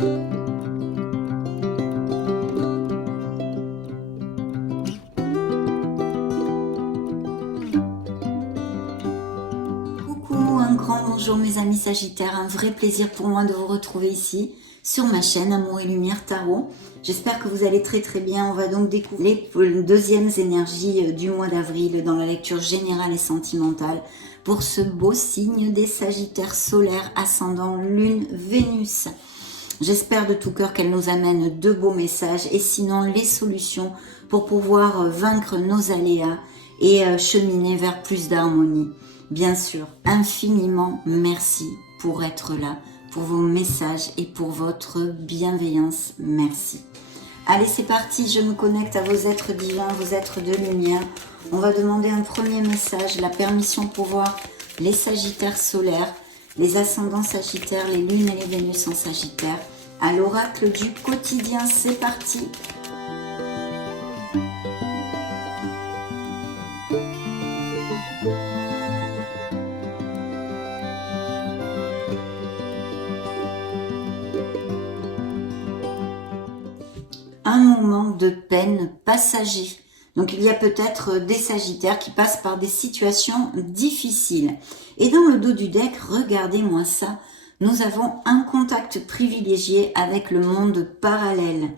Coucou, un grand bonjour mes amis Sagittaires, un vrai plaisir pour moi de vous retrouver ici sur ma chaîne Amour et Lumière Tarot. J'espère que vous allez très très bien. On va donc découvrir les deuxièmes énergies du mois d'avril dans la lecture générale et sentimentale pour ce beau signe des Sagittaires solaires ascendant Lune Vénus. J'espère de tout cœur qu'elle nous amène de beaux messages et sinon les solutions pour pouvoir vaincre nos aléas et cheminer vers plus d'harmonie. Bien sûr, infiniment merci pour être là, pour vos messages et pour votre bienveillance. Merci. Allez, c'est parti, je me connecte à vos êtres divins, vos êtres de lumière. On va demander un premier message, la permission pour voir les Sagittaires solaires, les ascendants Sagittaires, les lunes et les Vénus en Sagittaire. À l'oracle du quotidien, c'est parti. Un moment de peine passager. Donc il y a peut-être des Sagittaires qui passent par des situations difficiles. Et dans le dos du deck, regardez-moi ça, nous avons un contact privilégié avec le monde parallèle.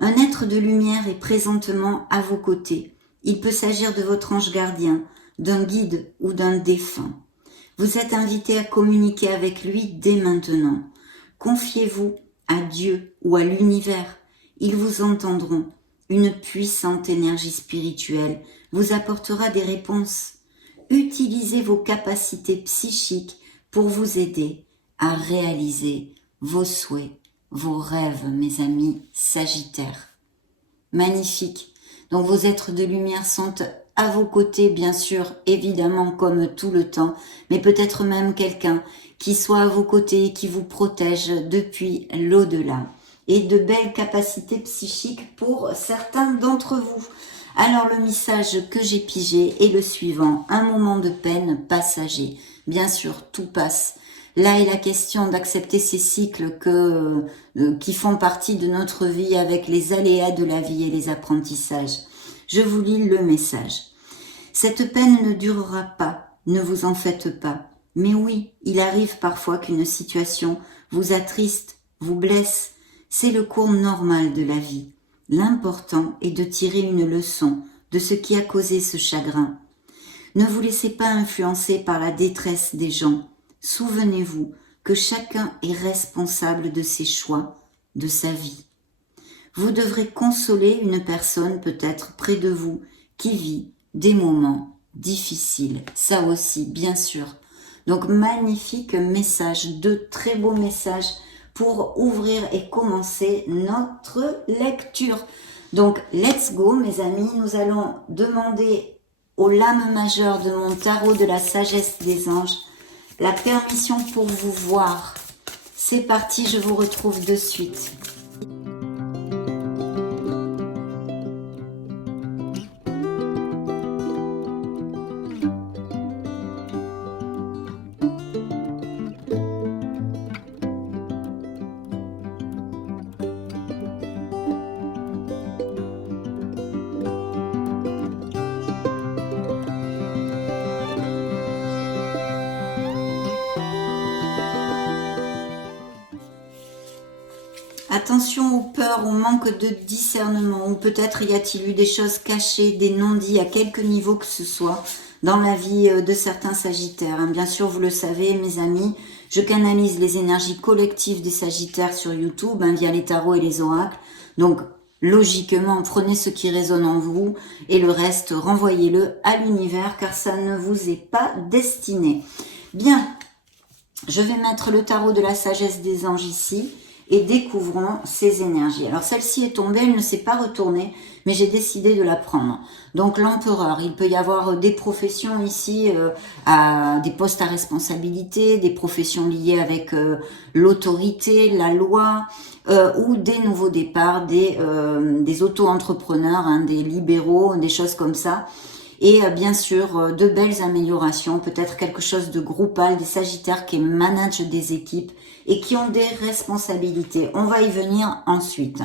Un être de lumière est présentement à vos côtés. Il peut s'agir de votre ange gardien, d'un guide ou d'un défunt. Vous êtes invité à communiquer avec lui dès maintenant. Confiez-vous à Dieu ou à l'univers. Ils vous entendront. Une puissante énergie spirituelle vous apportera des réponses. Utilisez vos capacités psychiques pour vous aider à réaliser vos souhaits, vos rêves, mes amis Sagittaires. Magnifique. Donc vos êtres de lumière sont à vos côtés, bien sûr, évidemment, comme tout le temps, mais peut-être même quelqu'un qui soit à vos côtés et qui vous protège depuis l'au-delà. Et de belles capacités psychiques pour certains d'entre vous. Alors le message que j'ai pigé est le suivant, un moment de peine passager. Bien sûr, tout passe. Là est la question d'accepter ces cycles qui font partie de notre vie avec les aléas de la vie et les apprentissages. Je vous lis le message. Cette peine ne durera pas, ne vous en faites pas. Mais oui, il arrive parfois qu'une situation vous attriste, vous blesse. C'est le cours normal de la vie. L'important est de tirer une leçon de ce qui a causé ce chagrin. Ne vous laissez pas influencer par la détresse des gens. Souvenez-vous que chacun est responsable de ses choix, de sa vie. Vous devrez consoler une personne peut-être près de vous qui vit des moments difficiles. Ça aussi, bien sûr. Donc, magnifique message, de très beaux messages pour ouvrir et commencer notre lecture. Donc, let's go, mes amis. Nous allons demander aux lames majeures de mon tarot de la sagesse des anges la permission pour vous voir. C'est parti, je vous retrouve de suite. Attention aux peurs, au manque de discernement, ou peut-être y a-t-il eu des choses cachées, des non-dits à quelque niveau que ce soit dans la vie de certains Sagittaires. Bien sûr, vous le savez, mes amis, je canalise les énergies collectives des Sagittaires sur YouTube via les tarots et les oracles. Donc, logiquement, prenez ce qui résonne en vous et le reste, renvoyez-le à l'univers car ça ne vous est pas destiné. Bien, je vais mettre le tarot de la sagesse des anges ici et découvrons ces énergies. Alors celle-ci est tombée, elle ne s'est pas retournée, mais j'ai décidé de la prendre. Donc l'empereur, il peut y avoir des professions ici, à des postes à responsabilité, des professions liées avec l'autorité, la loi, ou des nouveaux départs, des auto-entrepreneurs, des libéraux, des choses comme ça. Et bien sûr, de belles améliorations, peut-être quelque chose de groupal, des Sagittaires qui managent des équipes et qui ont des responsabilités. On va y venir ensuite.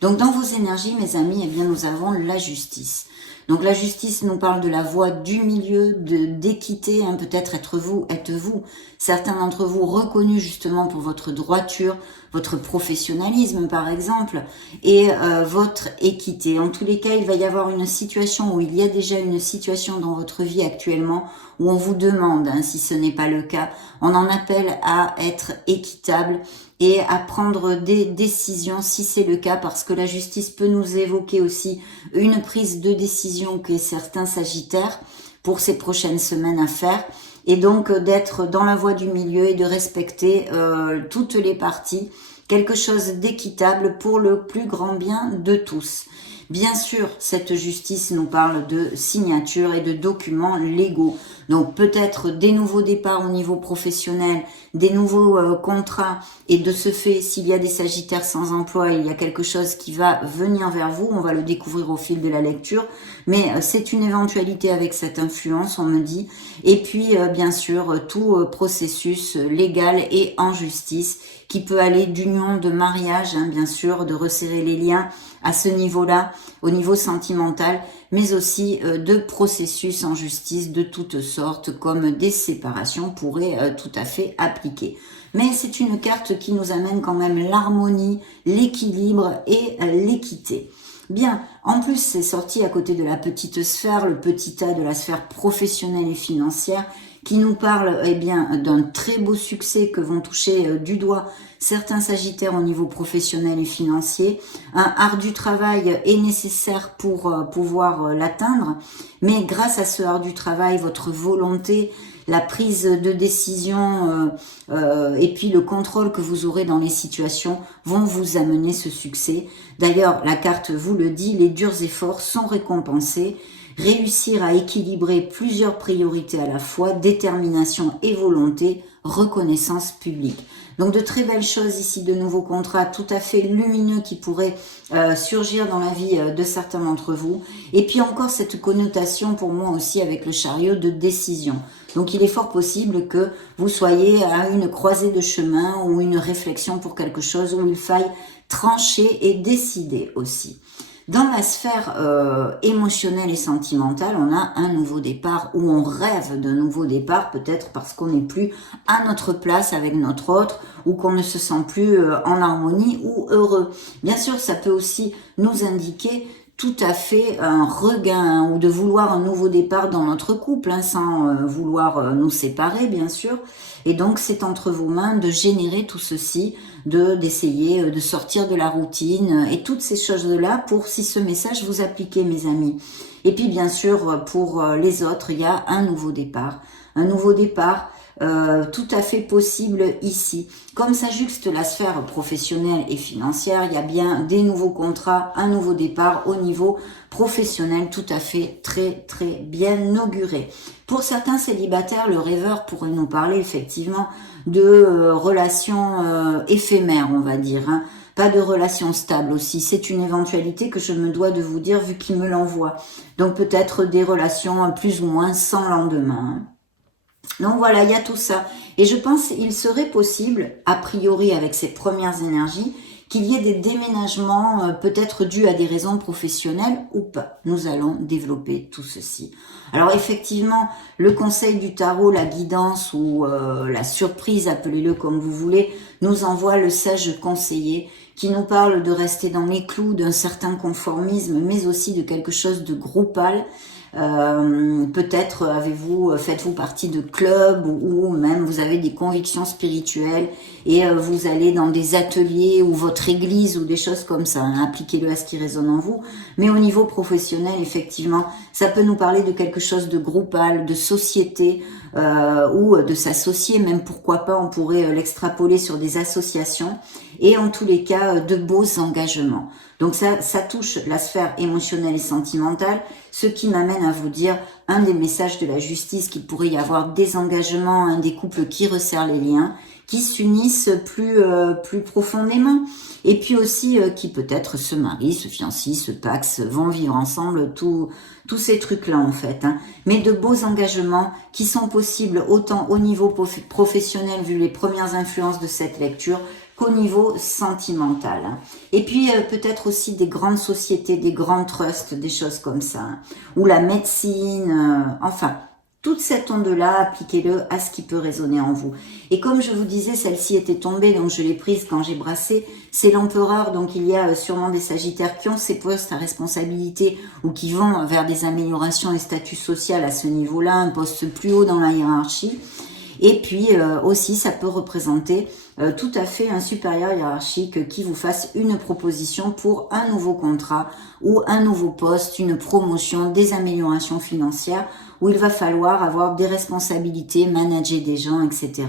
Donc dans vos énergies, mes amis, eh bien nous avons la justice. Donc la justice nous parle de la voie du milieu, d'équité, hein, peut-être êtes-vous certains d'entre vous reconnus justement pour votre droiture, votre professionnalisme par exemple, et votre équité. En tous les cas, il va y avoir une situation où il y a déjà une situation dans votre vie actuellement où on vous demande, hein, si ce n'est pas le cas, on en appelle à être équitable et à prendre des décisions si c'est le cas, parce que la justice peut nous évoquer aussi une prise de décision qu'est certains sagittaires pour ces prochaines semaines à faire, et donc d'être dans la voie du milieu et de respecter toutes les parties, quelque chose d'équitable pour le plus grand bien de tous. Bien sûr, cette justice nous parle de signature et de documents légaux. Donc peut-être des nouveaux départs au niveau professionnel, des nouveaux contrats, et de ce fait, s'il y a des sagittaires sans emploi, il y a quelque chose qui va venir vers vous, on va le découvrir au fil de la lecture, mais c'est une éventualité avec cette influence, on me dit. Et puis bien sûr, tout processus légal et en justice qui peut aller d'union, de mariage, hein, bien sûr, de resserrer les liens à ce niveau-là, au niveau sentimental, mais aussi de processus en justice de toutes sortes, comme des séparations pourraient tout à fait appliquer. Mais c'est une carte qui nous amène quand même l'harmonie, l'équilibre et l'équité. Bien, en plus c'est sorti à côté de la petite sphère, le petit A de la sphère professionnelle et financière, qui nous parle eh bien d'un très beau succès que vont toucher du doigt certains sagittaires au niveau professionnel et financier. Un ardu travail est nécessaire pour pouvoir l'atteindre, mais grâce à ce ardu travail, votre volonté, la prise de décision et puis le contrôle que vous aurez dans les situations vont vous amener ce succès. D'ailleurs, la carte vous le dit, les durs efforts sont récompensés. Réussir à équilibrer plusieurs priorités à la fois, détermination et volonté, reconnaissance publique. Donc de très belles choses ici, de nouveaux contrats tout à fait lumineux qui pourraient surgir dans la vie de certains d'entre vous. Et puis encore cette connotation pour moi aussi avec le chariot de décision. Donc il est fort possible que vous soyez à une croisée de chemin ou une réflexion pour quelque chose où il faille trancher et décider aussi. Dans la sphère émotionnelle et sentimentale, on a un nouveau départ, où on rêve d'un nouveau départ, peut-être parce qu'on n'est plus à notre place avec notre autre, ou qu'on ne se sent plus en harmonie ou heureux. Bien sûr, ça peut aussi nous indiquer tout à fait un regain ou de vouloir un nouveau départ dans notre couple, hein, sans vouloir nous séparer, bien sûr. Et donc, c'est entre vos mains de générer tout ceci, d'essayer de sortir de la routine et toutes ces choses-là pour, si ce message vous appliquez, mes amis. Et puis, bien sûr, pour les autres, il y a un nouveau départ. Un nouveau départ tout à fait possible ici. Comme ça juxte la sphère professionnelle et financière, il y a bien des nouveaux contrats, un nouveau départ au niveau professionnel tout à fait très bien auguré. Pour certains célibataires, le rêveur pourrait nous parler effectivement de relations éphémères, on va dire, hein. Pas de relation stable aussi, c'est une éventualité que je me dois de vous dire vu qu'il me l'envoie. Donc peut-être des relations plus ou moins sans lendemain. Donc voilà, il y a tout ça. Et je pense qu'il serait possible, a priori avec ces premières énergies, qu'il y ait des déménagements peut-être dus à des raisons professionnelles ou pas. Nous allons développer tout ceci. Alors effectivement, le conseil du tarot, la guidance ou la surprise, appelez-le comme vous voulez, nous envoie le sage conseiller qui nous parle de rester dans les clous d'un certain conformisme, mais aussi de quelque chose de groupal. Peut-être faites-vous partie de clubs ou même vous avez des convictions spirituelles et vous allez dans des ateliers ou votre église ou des choses comme ça, hein, appliquez-le à ce qui résonne en vous. Mais au niveau professionnel, effectivement, ça peut nous parler de quelque chose de groupal, de société ou de s'associer, même pourquoi pas, on pourrait l'extrapoler sur des associations et en tous les cas de beaux engagements. Donc ça touche la sphère émotionnelle et sentimentale, ce qui m'amène à vous dire un des messages de la justice, qu'il pourrait y avoir des engagements, des couples qui resserrent les liens, qui s'unissent plus profondément. Et puis aussi qui peut-être se marient, se fiancent, se paxent, vont vivre ensemble, tous ces trucs-là en fait. Hein. Mais de beaux engagements qui sont possibles autant au niveau professionnel vu les premières influences de cette lecture qu'au niveau sentimental. Hein. Et puis peut-être aussi des grandes sociétés, des grands trusts, des choses comme ça. Hein. Ou la médecine, enfin... Toute cette onde-là, appliquez-le à ce qui peut résonner en vous. Et comme je vous disais, celle-ci était tombée, donc je l'ai prise quand j'ai brassé. C'est l'empereur, donc il y a sûrement des sagittaires qui ont ces postes à responsabilité ou qui vont vers des améliorations et statut social à ce niveau-là, un poste plus haut dans la hiérarchie. Et puis aussi, ça peut représenter tout à fait un supérieur hiérarchique qui vous fasse une proposition pour un nouveau contrat ou un nouveau poste, une promotion, des améliorations financières où il va falloir avoir des responsabilités, manager des gens, etc.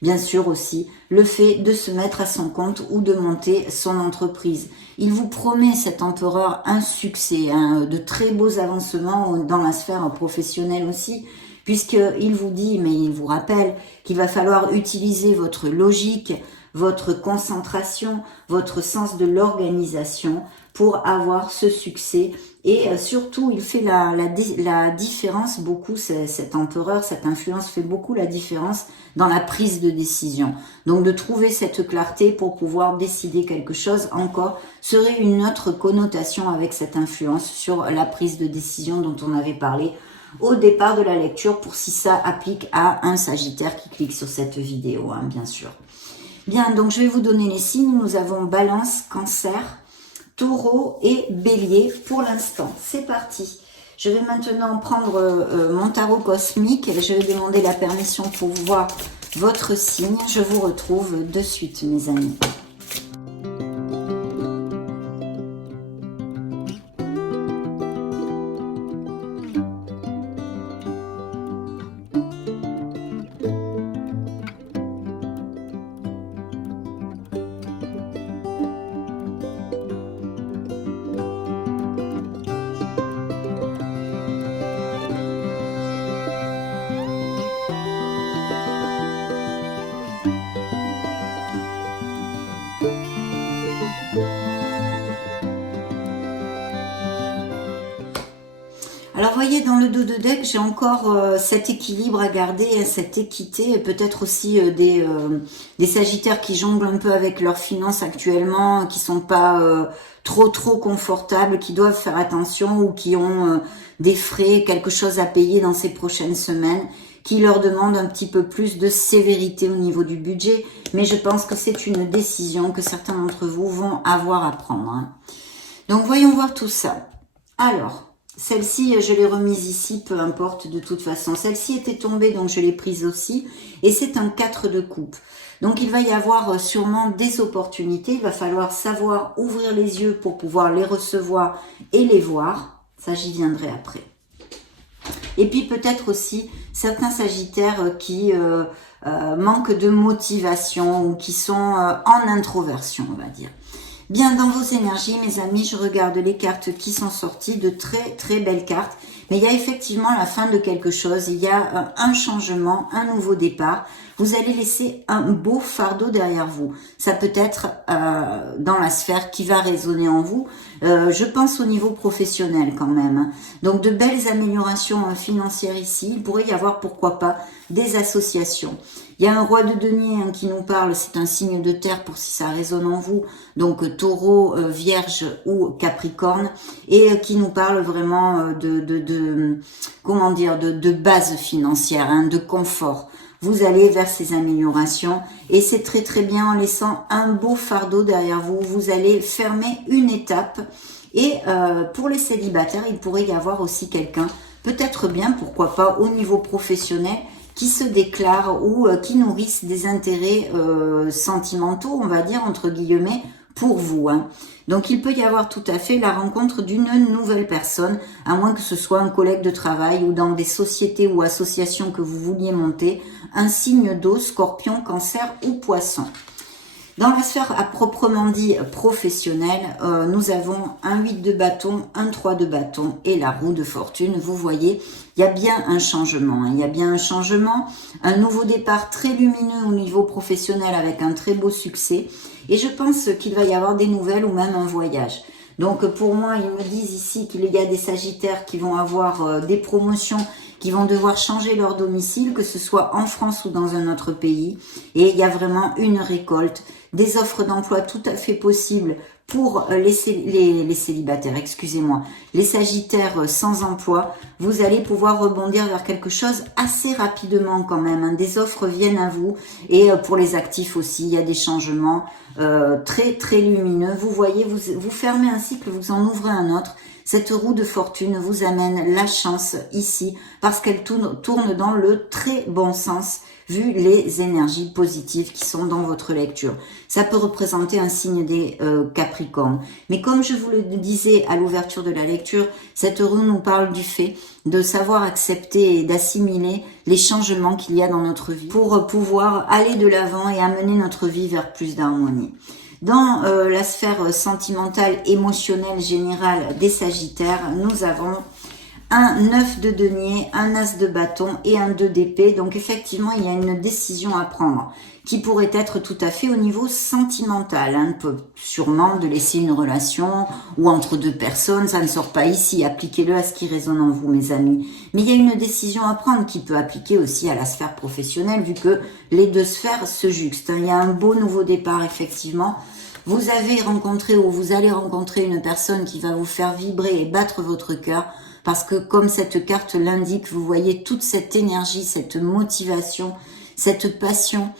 Bien sûr aussi, le fait de se mettre à son compte ou de monter son entreprise. Il vous promet, cet empereur, un succès, hein, de très beaux avancements dans la sphère professionnelle aussi, puisqu'il vous dit, mais il vous rappelle qu'il va falloir utiliser votre logique, votre concentration, votre sens de l'organisation pour avoir ce succès. Et surtout, il fait la différence beaucoup, cet empereur, cette influence fait beaucoup la différence dans la prise de décision. Donc de trouver cette clarté pour pouvoir décider quelque chose encore serait une autre connotation avec cette influence sur la prise de décision dont on avait parlé au départ de la lecture, pour si ça applique à un Sagittaire qui clique sur cette vidéo, hein, bien sûr. Bien, donc je vais vous donner les signes. Nous avons Balance, Cancer, Taureau et Bélier pour l'instant. C'est parti. Je vais maintenant prendre mon tarot cosmique. Je vais demander la permission pour voir votre signe. Je vous retrouve de suite, mes amis. Alors, voyez, dans le dos de deck, j'ai encore cet équilibre à garder, cette équité, et peut-être aussi des Sagittaires qui jonglent un peu avec leurs finances actuellement, qui sont pas trop confortables, qui doivent faire attention ou qui ont des frais, quelque chose à payer dans ces prochaines semaines, qui leur demandent un petit peu plus de sévérité au niveau du budget. Mais je pense que c'est une décision que certains d'entre vous vont avoir à prendre. Hein. Donc, voyons voir tout ça. Alors... Celle-ci, je l'ai remise ici, peu importe de toute façon. Celle-ci était tombée, donc je l'ai prise aussi. Et c'est un 4 de coupe. Donc il va y avoir sûrement des opportunités. Il va falloir savoir ouvrir les yeux pour pouvoir les recevoir et les voir. Ça, j'y viendrai après. Et puis peut-être aussi certains Sagittaires qui manquent de motivation ou qui sont en introversion, on va dire. Bien, dans vos énergies, mes amis, je regarde les cartes qui sont sorties, de très belles cartes. Mais il y a effectivement la fin de quelque chose, il y a un changement, un nouveau départ. Vous allez laisser un beau fardeau derrière vous. Ça peut être dans la sphère qui va résonner en vous. Je pense au niveau professionnel quand même. Donc de belles améliorations financières ici. Il pourrait y avoir, pourquoi pas, des associations. Il y a un roi de denier qui nous parle, c'est un signe de terre pour si ça résonne en vous, donc taureau, vierge ou capricorne, et qui nous parle vraiment comment dire, de base financière, hein, de confort. Vous allez vers ces améliorations et c'est très bien en laissant un beau fardeau derrière vous. Vous allez fermer une étape et pour les célibataires, il pourrait y avoir aussi quelqu'un, peut-être bien, pourquoi pas, au niveau professionnel, qui se déclarent ou qui nourrissent des intérêts sentimentaux, on va dire, entre guillemets, pour vous. Hein. Donc, il peut y avoir tout à fait la rencontre d'une nouvelle personne, à moins que ce soit un collègue de travail ou dans des sociétés ou associations que vous vouliez monter, un signe d'eau, scorpion, cancer ou poisson. Dans la sphère à proprement dit professionnelle, nous avons un 8 de bâton, un 3 de bâton et la roue de fortune. Vous voyez, il y a bien un changement. Il y a bien un changement, un nouveau départ très lumineux au niveau professionnel avec un très beau succès. Et je pense qu'il va y avoir des nouvelles ou même un voyage. Donc pour moi, ils me disent ici qu'il y a des sagittaires qui vont avoir des promotions, qui vont devoir changer leur domicile, que ce soit en France ou dans un autre pays. Et il y a vraiment une récolte, des offres d'emploi tout à fait possibles pour les célibataires, excusez-moi, les sagittaires sans emploi. Vous allez pouvoir rebondir vers quelque chose assez rapidement quand même, hein. Des offres viennent à vous et pour les actifs aussi, il y a des changements très très lumineux. Vous voyez, vous fermez un cycle, vous en ouvrez un autre. Cette roue de fortune vous amène la chance ici parce qu'elle tourne dans le très bon sens vu les énergies positives qui sont dans votre lecture. Ça peut représenter un signe des Capricornes. Mais comme je vous le disais à l'ouverture de la lecture, cette roue nous parle du fait de savoir accepter et d'assimiler les changements qu'il y a dans notre vie pour pouvoir aller de l'avant et amener notre vie vers plus d'harmonie. Dans la sphère sentimentale, émotionnelle, générale des Sagittaires, nous avons un 9 de denier, un as de bâton et un 2 d'épée. Donc effectivement, il y a une décision à prendre qui pourrait être tout à fait au niveau sentimental. Hein. Sûrement de laisser une relation ou entre deux personnes, ça ne sort pas ici. Appliquez-le à ce qui résonne en vous, mes amis. Mais il y a une décision à prendre qui peut appliquer aussi à la sphère professionnelle vu que les deux sphères se juxtent. Hein. Il y a un beau nouveau départ, effectivement. Vous avez rencontré ou vous allez rencontrer une personne qui va vous faire vibrer et battre votre cœur parce que comme cette carte l'indique, vous voyez toute cette énergie, cette motivation, cette passion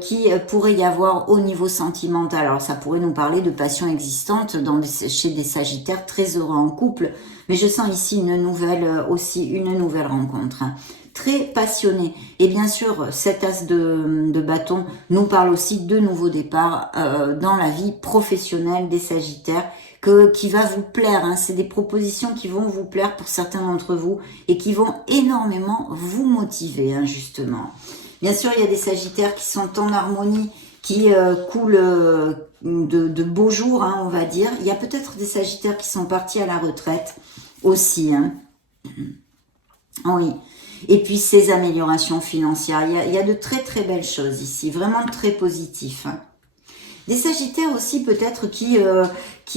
qui pourrait y avoir au niveau sentimental. Alors ça pourrait nous parler de passion existante chez des Sagittaires très heureux en couple, mais je sens ici une nouvelle rencontre. Hein. Très passionné. Et bien sûr, cet as de bâton nous parle aussi de nouveaux départs dans la vie professionnelle des Sagittaires qui va vous plaire. Hein. C'est des propositions qui vont vous plaire pour certains d'entre vous et qui vont énormément vous motiver, hein, justement. Bien sûr, il y a des Sagittaires qui sont en harmonie, qui coulent de beaux jours, hein, on va dire. Il y a peut-être des Sagittaires qui sont partis à la retraite aussi. Hein. Oui. Et puis ces améliorations financières, il y a de très très belles choses ici, vraiment très positif. Hein. Des Sagittaires aussi peut-être qui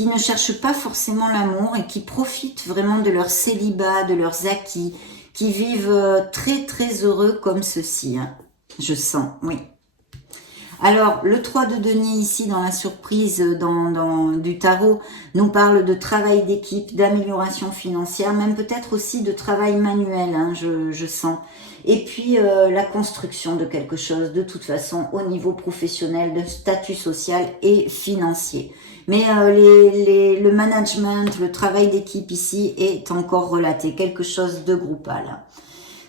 ne cherchent pas forcément l'amour et qui profitent vraiment de leur célibat, de leurs acquis, qui vivent très très heureux comme ceci. Hein. Je sens, oui. Alors, le 3 de denier ici dans la surprise du tarot nous parle de travail d'équipe, d'amélioration financière, même peut-être aussi de travail manuel, hein, je sens. Et puis, la construction de quelque chose, de toute façon, au niveau professionnel, de statut social et financier. Mais le management, le travail d'équipe ici est encore relaté, quelque chose de groupal.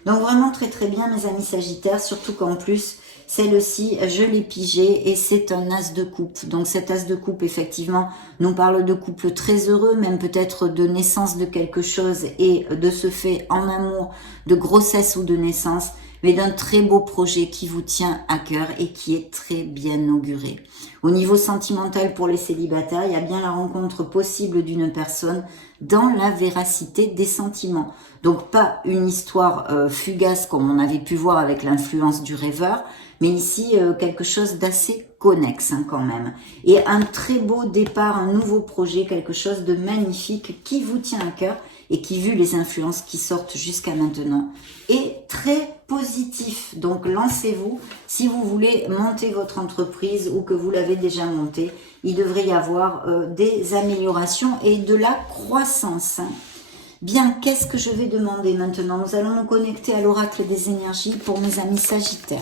Donc vraiment très très bien mes amis Sagittaires, surtout qu'en plus, celle-ci, je l'ai pigée et c'est un as de coupe. Donc cet as de coupe, effectivement, nous parle de couple très heureux, même peut-être de naissance de quelque chose et de ce fait en amour, de grossesse ou de naissance, mais d'un très beau projet qui vous tient à cœur et qui est très bien auguré. Au niveau sentimental pour les célibataires, il y a bien la rencontre possible d'une personne dans la véracité des sentiments. Donc pas une histoire fugace comme on avait pu voir avec l'influence du rêveur, mais ici quelque chose d'assez connexe hein, quand même. Et un très beau départ, un nouveau projet, quelque chose de magnifique qui vous tient à cœur et qui, vu les influences qui sortent jusqu'à maintenant, est très positif. Donc lancez-vous si vous voulez monter votre entreprise ou que vous l'avez déjà montée. Il devrait y avoir des améliorations et de la croissance. Bien, qu'est-ce que je vais demander maintenant? Nous allons nous connecter à l'oracle des énergies pour mes amis Sagittaires.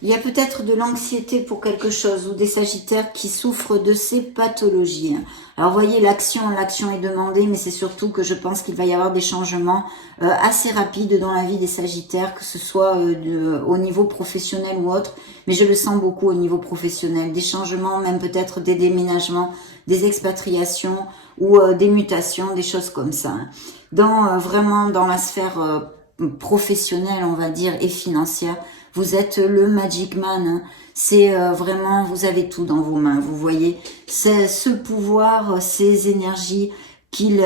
Il y a peut-être de l'anxiété pour quelque chose ou des Sagittaires qui souffrent de ces pathologies. Alors, vous voyez, l'action est demandée, mais c'est surtout que je pense qu'il va y avoir des changements assez rapides dans la vie des Sagittaires, que ce soit au niveau professionnel ou autre, mais je le sens beaucoup au niveau professionnel. Des changements, même peut-être des déménagements, des expatriations ou des mutations, des choses comme ça. Vraiment dans la sphère professionnelle, on va dire, et financière, vous êtes le Magic Man, hein. C'est vraiment, vous avez tout dans vos mains, vous voyez. C'est ce pouvoir, ces énergies qu'il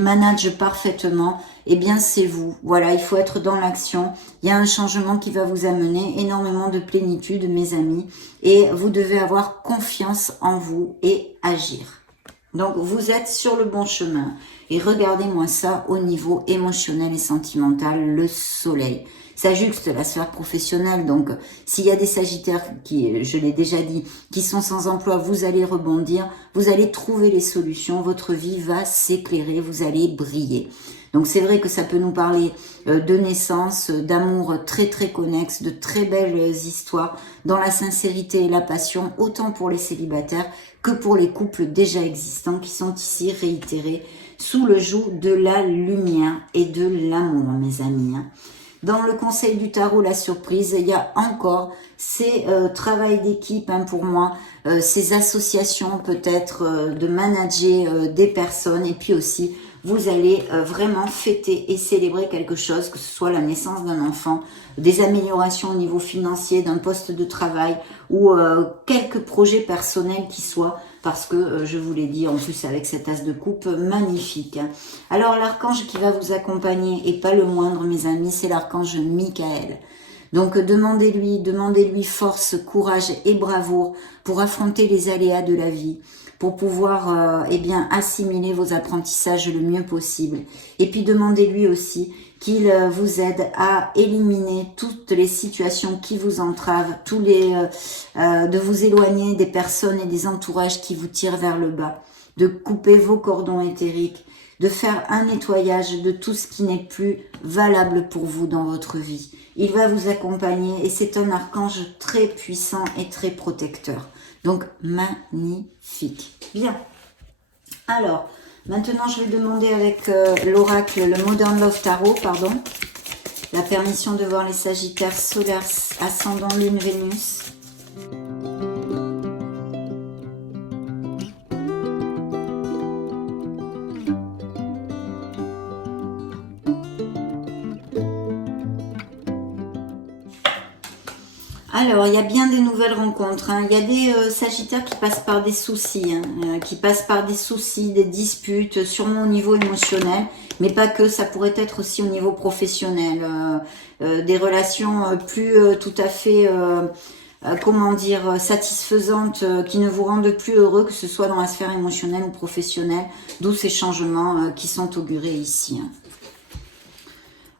manage parfaitement, eh bien c'est vous. Voilà, il faut être dans l'action. Il y a un changement qui va vous amener énormément de plénitude, mes amis. Et vous devez avoir confiance en vous et agir. Donc, vous êtes sur le bon chemin. Et regardez-moi ça au niveau émotionnel et sentimental, le soleil. Ça juxte la sphère professionnelle. Donc, s'il y a des Sagittaires qui, je l'ai déjà dit, qui sont sans emploi, vous allez rebondir, vous allez trouver les solutions, votre vie va s'éclairer, vous allez briller. Donc, c'est vrai que ça peut nous parler de naissance, d'amour très très connexe, de très belles histoires, dans la sincérité et la passion, autant pour les célibataires que pour les couples déjà existants qui sont ici réitérés sous le joug de la lumière et de l'amour, mes amis. Dans le conseil du tarot, la surprise, il y a encore ces travail d'équipe pour moi, ces associations peut-être de manager des personnes, et puis aussi vous allez vraiment fêter et célébrer quelque chose, que ce soit la naissance d'un enfant, des améliorations au niveau financier, d'un poste de travail ou quelques projets personnels qui soient, parce que je vous l'ai dit en plus avec cet as de coupe magnifique. Alors l'archange qui va vous accompagner, et pas le moindre mes amis, c'est l'archange Michael. Donc demandez-lui force, courage et bravoure pour affronter les aléas de la vie, pour pouvoir assimiler vos apprentissages le mieux possible. Et puis demandez-lui aussi qu'il vous aide à éliminer toutes les situations qui vous entravent, de vous éloigner des personnes et des entourages qui vous tirent vers le bas, de couper vos cordons éthériques, de faire un nettoyage de tout ce qui n'est plus valable pour vous dans votre vie. Il va vous accompagner et c'est un archange très puissant et très protecteur. Donc, magnifique. Bien. Alors, maintenant, je vais demander avec l'oracle, le Modern Love Tarot, la permission de voir les Sagittaires solaires, ascendant Lune, Vénus. Alors, il y a bien des nouvelles rencontres. Il y a des Sagittaires qui passent par des soucis, des disputes, sûrement au niveau émotionnel, mais pas que, ça pourrait être aussi au niveau professionnel. Des relations plus tout à fait, satisfaisantes, qui ne vous rendent plus heureux, que ce soit dans la sphère émotionnelle ou professionnelle, d'où ces changements qui sont augurés ici.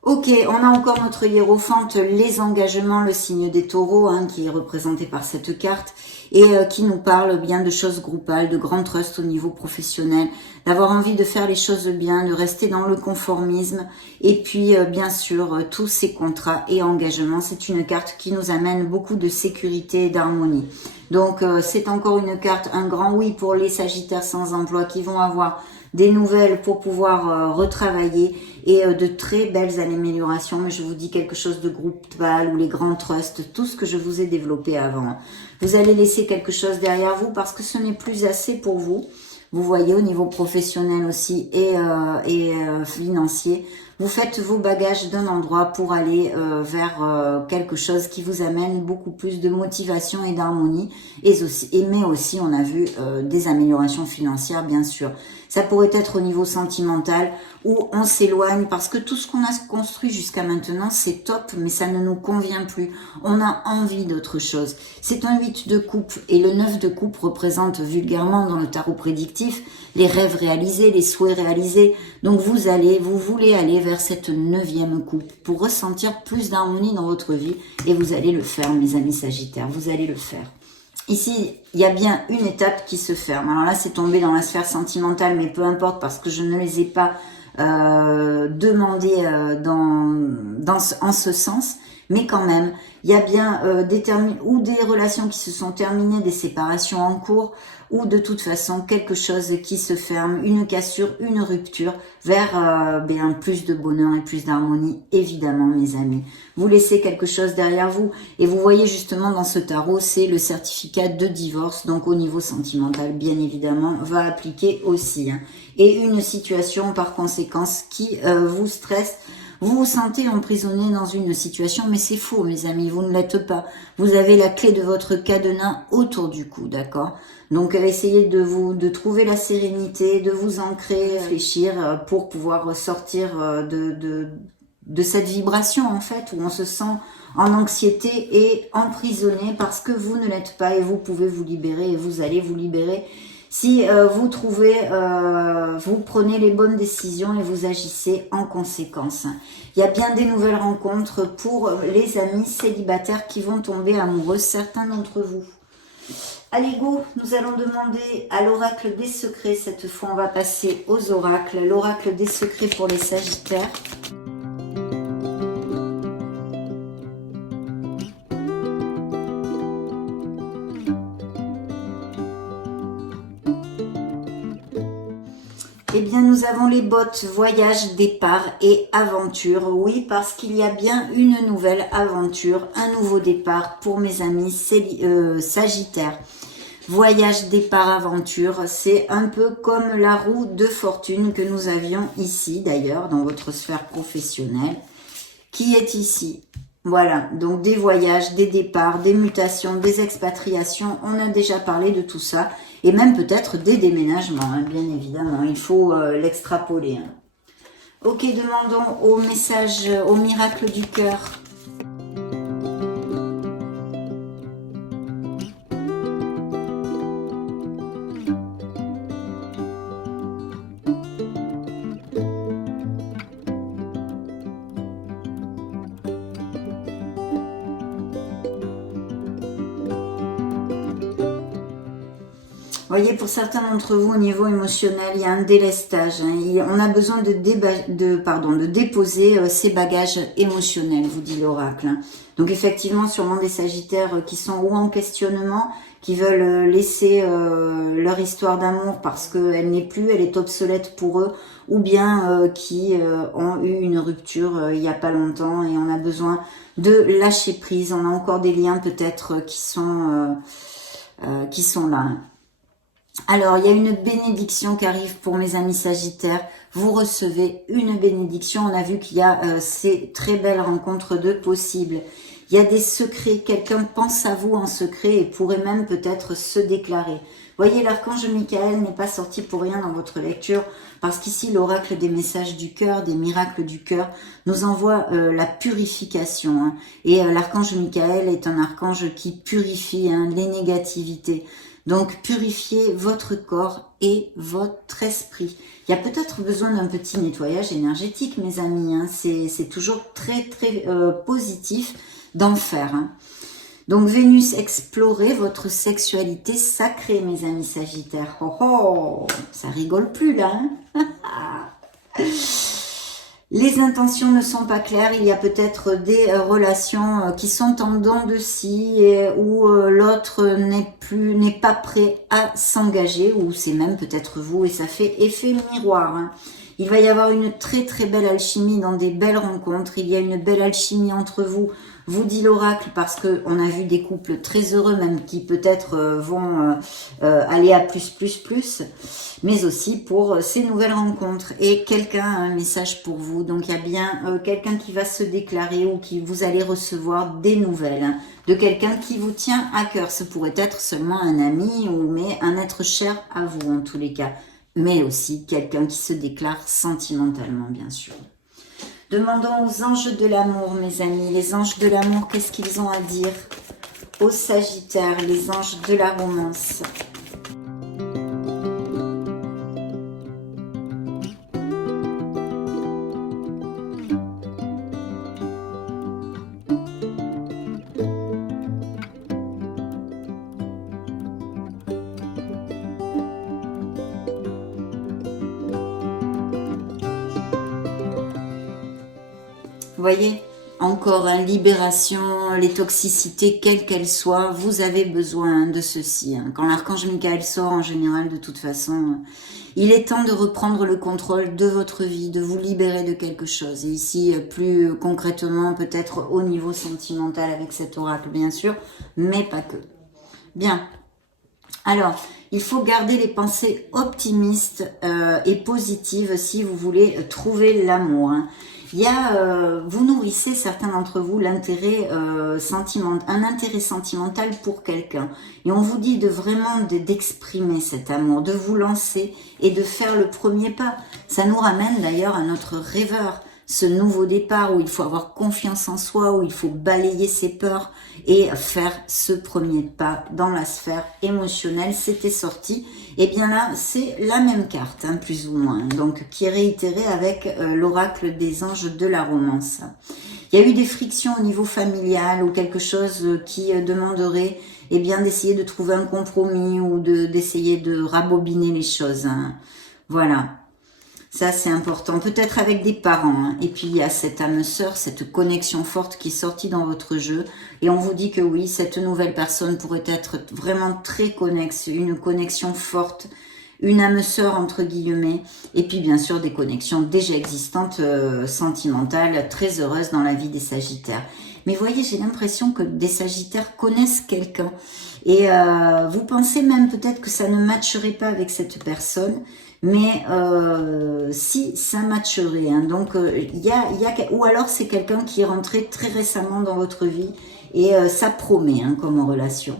Ok, on a encore notre hiérophante, les engagements, le signe des taureaux, qui est représenté par cette carte, et qui nous parle bien de choses groupales, de grand trust au niveau professionnel, d'avoir envie de faire les choses bien, de rester dans le conformisme, et puis bien sûr, tous ces contrats et engagements, c'est une carte qui nous amène beaucoup de sécurité et d'harmonie. Donc c'est encore une carte, un grand oui pour les Sagittaires sans emploi qui vont avoir des nouvelles pour pouvoir retravailler et de très belles améliorations, mais je vous dis quelque chose de groupal ou les grands trusts, tout ce que je vous ai développé avant. Vous allez laisser quelque chose derrière vous parce que ce n'est plus assez pour vous. Vous voyez au niveau professionnel aussi et financier. Vous faites vos bagages d'un endroit pour aller vers quelque chose qui vous amène beaucoup plus de motivation et d'harmonie. Mais aussi, on a vu des améliorations financières, bien sûr. Ça pourrait être au niveau sentimental où on s'éloigne parce que tout ce qu'on a construit jusqu'à maintenant, c'est top, mais ça ne nous convient plus. On a envie d'autre chose. C'est un 8 de coupe et le 9 de coupe représente vulgairement dans le tarot prédictif les rêves réalisés, les souhaits réalisés. Donc vous voulez aller vers cette 9e coupe pour ressentir plus d'harmonie dans votre vie et vous allez le faire, mes amis Sagittaires, vous allez le faire. Ici, il y a bien une étape qui se ferme. Alors là, c'est tombé dans la sphère sentimentale, mais peu importe parce que je ne les ai pas demandés en ce sens. mais quand même, il y a bien ou des relations qui se sont terminées, des séparations en cours, ou de toute façon quelque chose qui se ferme, une cassure, une rupture vers bien plus de bonheur et plus d'harmonie, évidemment mes amis. Vous laissez quelque chose derrière vous et vous voyez justement dans ce tarot, c'est le certificat de divorce, donc au niveau sentimental bien évidemment va appliquer aussi. Hein. Et une situation par conséquence qui vous stresse. Vous vous sentez emprisonné dans une situation, mais c'est faux, mes amis, vous ne l'êtes pas. Vous avez la clé de votre cadenas autour du cou, d'accord? Donc, essayez de trouver la sérénité, de vous ancrer, réfléchir pour pouvoir sortir de cette vibration, en fait, où on se sent en anxiété et emprisonné parce que vous ne l'êtes pas et vous pouvez vous libérer et vous allez vous libérer. Si vous prenez les bonnes décisions et vous agissez en conséquence. Il y a bien des nouvelles rencontres pour les amis célibataires qui vont tomber amoureux, certains d'entre vous. Allez go, nous allons demander à l'oracle des secrets. Cette fois, on va passer aux oracles. L'oracle des secrets pour les sagittaires. Eh bien, nous avons les bottes, voyage, départ et aventure. Oui, parce qu'il y a bien une nouvelle aventure, un nouveau départ pour mes amis sagittaires. Voyage, départ, aventure, c'est un peu comme la roue de fortune que nous avions ici, d'ailleurs, dans votre sphère professionnelle, qui est ici. Voilà, donc des voyages, des départs, des mutations, des expatriations, on a déjà parlé de tout ça. Et même peut-être des déménagements, hein, bien évidemment. Il faut l'extrapoler. Hein. Ok, demandons au message, au miracle du cœur. Voyez, pour certains d'entre vous, au niveau émotionnel, il y a un délestage. Hein. On a besoin de déposer ses bagages émotionnels, vous dit l'oracle. Hein. Donc effectivement, sûrement des sagittaires qui sont ou en questionnement, qui veulent laisser leur histoire d'amour parce qu'elle n'est plus, elle est obsolète pour eux, ou bien qui ont eu une rupture il n'y a pas longtemps et on a besoin de lâcher prise. On a encore des liens peut-être qui sont là. Hein. Alors, il y a une bénédiction qui arrive pour mes amis sagittaires. Vous recevez une bénédiction. On a vu qu'il y a ces très belles rencontres de possibles. Il y a des secrets. Quelqu'un pense à vous en secret et pourrait même peut-être se déclarer. Voyez, l'archange Michael n'est pas sorti pour rien dans votre lecture, parce qu'ici, l'oracle des messages du cœur, des miracles du cœur, nous envoie la purification. Hein. Et l'archange Michael est un archange qui purifie les négativités. Donc, purifiez votre corps et votre esprit. Il y a peut-être besoin d'un petit nettoyage énergétique, mes amis. Hein. C'est toujours très, très positif d'en faire. Hein. Donc, Vénus, explorez votre sexualité sacrée, mes amis sagittaires. Oh, oh, ça rigole plus, là. Hein. Les intentions ne sont pas claires, il y a peut-être des relations qui sont en dents de scie où l'autre n'est pas prêt à s'engager, ou c'est même peut-être vous et ça fait effet miroir. Hein. Il va y avoir une très très belle alchimie dans des belles rencontres, il y a une belle alchimie entre vous, vous dit l'oracle, parce qu'on a vu des couples très heureux même qui peut-être vont aller à plus, mais aussi pour ces nouvelles rencontres. Et quelqu'un a un message pour vous, donc il y a bien quelqu'un qui va se déclarer ou qui vous allez recevoir des nouvelles hein, de quelqu'un qui vous tient à cœur. Ce pourrait être seulement un ami mais un être cher à vous en tous les cas, mais aussi quelqu'un qui se déclare sentimentalement bien sûr. Demandons aux anges de l'amour, mes amis. Les anges de l'amour, qu'est-ce qu'ils ont à dire aux Sagittaires, les anges de la romance. Vous voyez, Encore, hein, libération, les toxicités, quelles qu'elles soient, vous avez besoin de ceci. Hein. Quand l'archange Michael sort, en général, de toute façon, il est temps de reprendre le contrôle de votre vie, de vous libérer de quelque chose. Et ici, plus concrètement, peut-être au niveau sentimental avec cet oracle, bien sûr, mais pas que. Bien. Alors, il faut garder les pensées optimistes et positives si vous voulez trouver l'amour. Hein. Il y a, vous nourrissez certains d'entre vous l'intérêt sentimental, un intérêt sentimental pour quelqu'un. Et on vous dit de vraiment d'exprimer cet amour, de vous lancer et de faire le premier pas. Ça nous ramène d'ailleurs à notre rêveur, ce nouveau départ où il faut avoir confiance en soi, où il faut balayer ses peurs et faire ce premier pas dans la sphère émotionnelle. C'était sorti. Et bien là, c'est la même carte, hein, plus ou moins, donc qui est réitérée avec l'oracle des anges de la romance. Il y a eu des frictions au niveau familial ou quelque chose qui demanderait eh bien d'essayer de trouver un compromis ou d'essayer de rabobiner les choses. Hein. Voilà. Ça, c'est important. Peut-être avec des parents. Hein. Et puis, il y a cette âme sœur, cette connexion forte qui est sortie dans votre jeu. Et on vous dit que oui, cette nouvelle personne pourrait être vraiment très connexe, une connexion forte, une âme sœur, entre guillemets. Et puis, bien sûr, des connexions déjà existantes, sentimentales, très heureuses dans la vie des Sagittaires. Mais vous voyez, j'ai l'impression que des Sagittaires connaissent quelqu'un. Et vous pensez même peut-être que ça ne matcherait pas avec cette personne. Mais si ça matcherait, hein, donc ou alors c'est quelqu'un qui est rentré très récemment dans votre vie et ça promet hein, comme relation.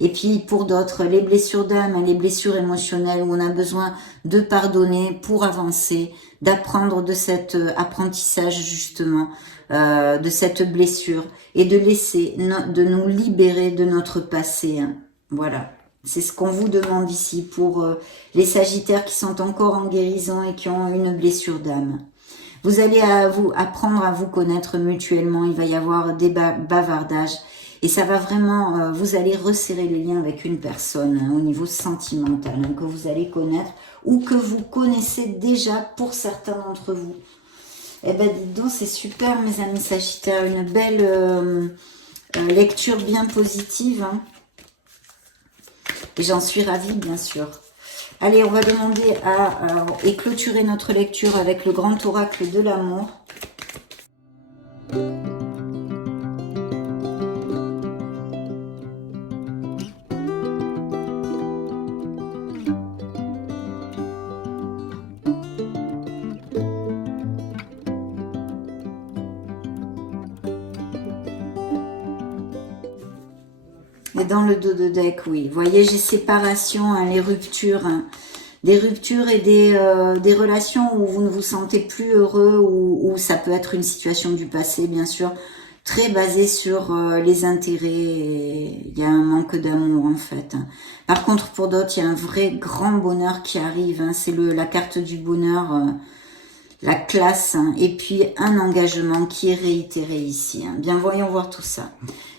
Et puis pour d'autres, les blessures d'âme, les blessures émotionnelles où on a besoin de pardonner pour avancer, d'apprendre de cet apprentissage justement, de cette blessure et de laisser, de nous libérer de notre passé. Hein. Voilà. C'est ce qu'on vous demande ici pour les Sagittaires qui sont encore en guérison et qui ont une blessure d'âme. Vous allez apprendre à vous connaître mutuellement. Il va y avoir des bavardages. Et ça va vraiment, vous allez resserrer les liens avec une personne hein, au niveau sentimental hein, que vous allez connaître ou que vous connaissez déjà pour certains d'entre vous. Eh ben dites donc, c'est super mes amis Sagittaires. Une belle lecture bien positive. Hein. Et j'en suis ravie, bien sûr. Allez, on va demander et clôturer notre lecture avec le grand oracle de l'amour. Et dans le dos de deck, oui. Vous voyez, j'ai séparation, hein, les ruptures. Hein. Des ruptures et des relations où vous ne vous sentez plus heureux, ou ça peut être une situation du passé, bien sûr, très basée sur les intérêts. Il y a un manque d'amour, en fait. Hein. Par contre, pour d'autres, il y a un vrai grand bonheur qui arrive. Hein. C'est la carte du bonheur, la classe, hein. Et puis un engagement qui est réitéré ici. Hein. Bien, voyons voir tout ça.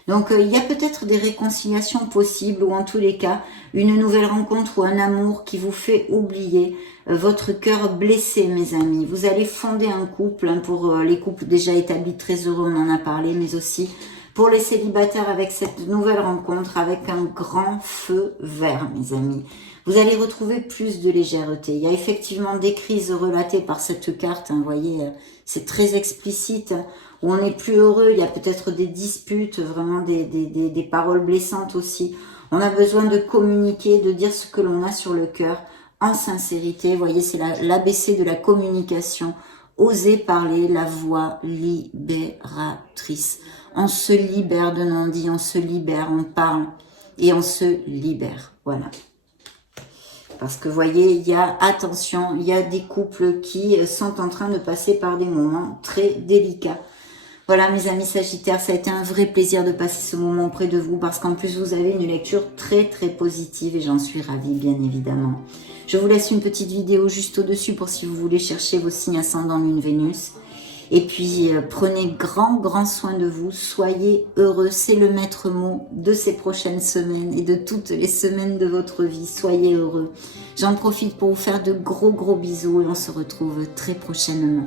Donc, il y a peut-être des réconciliations possibles ou en tous les cas, une nouvelle rencontre ou un amour qui vous fait oublier votre cœur blessé, mes amis. Vous allez fonder un couple, hein, pour les couples déjà établis, très heureux, on en a parlé, mais aussi pour les célibataires avec cette nouvelle rencontre, avec un grand feu vert, mes amis. Vous allez retrouver plus de légèreté. Il y a effectivement des crises relatées par cette carte, hein, vous voyez, c'est très explicite, hein, où on n'est plus heureux, il y a peut-être des disputes, vraiment des paroles blessantes aussi. On a besoin de communiquer, de dire ce que l'on a sur le cœur, en sincérité. Vous voyez, c'est l'ABC de la communication. Oser parler, la voix libératrice. On se libère de non-dit, on se libère, on parle et on se libère. Voilà. Parce que vous voyez, il y a, attention, il y a des couples qui sont en train de passer par des moments très délicats. Voilà mes amis Sagittaires, ça a été un vrai plaisir de passer ce moment près de vous parce qu'en plus vous avez une lecture très très positive et j'en suis ravie bien évidemment. Je vous laisse une petite vidéo juste au-dessus pour si vous voulez chercher vos signes ascendant Lune Vénus. Et puis prenez grand soin de vous, soyez heureux, c'est le maître mot de ces prochaines semaines et de toutes les semaines de votre vie, soyez heureux. J'en profite pour vous faire de gros bisous et on se retrouve très prochainement.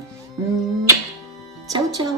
Ciao ciao.